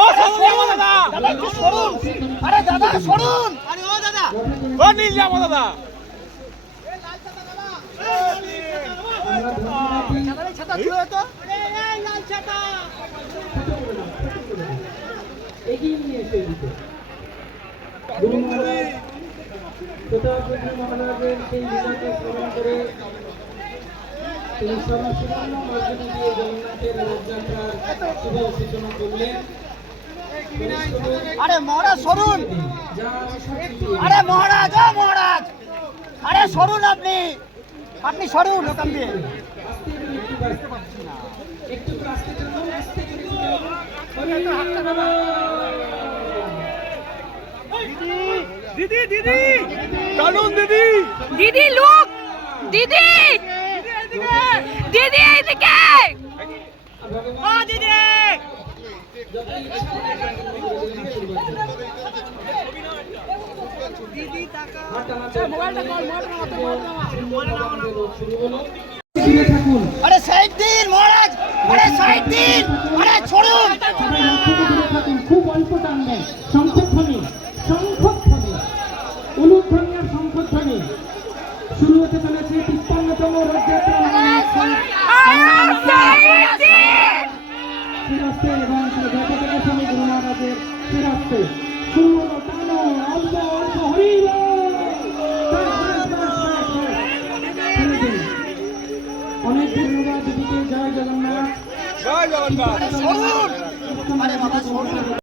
ও সরুন দাদা, দাদা একটু সরুন। আরে দাদা সরুন। আরে ও দাদা, ও নীল জামা দাদা। ছাতা তুলে তো। এগিয়ে নিয়ে এসে দিতে গুরু মহারাজ প্রতাপগঞ্জ মহারাজের সেই লীলাকে স্মরণ করে তিনি সর্বসুবর্ণ মর্যাদা দিয়ে জগন্নাথের রথযাত্রার শুভ সূচনা করলেন। আরে মহারাজ সরুন। যার শক্তি আরে মহারাজ, ও মহারাজ, আরে সরুন আপনি, আপনি সরুন ওখান দিয়ে। আস্তে করে একটু আস্তে চলুন, আস্তে করে চলুন। দিদি দিদি, কানুন দিদি, দিদি লুক, দিদি দিদি এদিকে, ও দিদি। আরে সাইড দিন মহারাজ, আরে সাইড দিন, আরে সরুন। খুব অল্প টানবেন, শঙ্খধ্বনি, শঙ্খধ্বনি, উলুধ্বনি আর শঙ্খধ্বনি শুরু হতে চলেছে ৫৩তম রথযাত্রা শিরাস্তে এবং শ্রী জগতের স্বামী গুরু মহারাজের শিরাস্তে শুরু হলো। টানো অল্প অল্প হরিল। অনেক ধন্যবাদ দিদিকে। জয় জগন্নাথ। জয় জগন্নাথ। সরুন। আরে বাবা সরুন।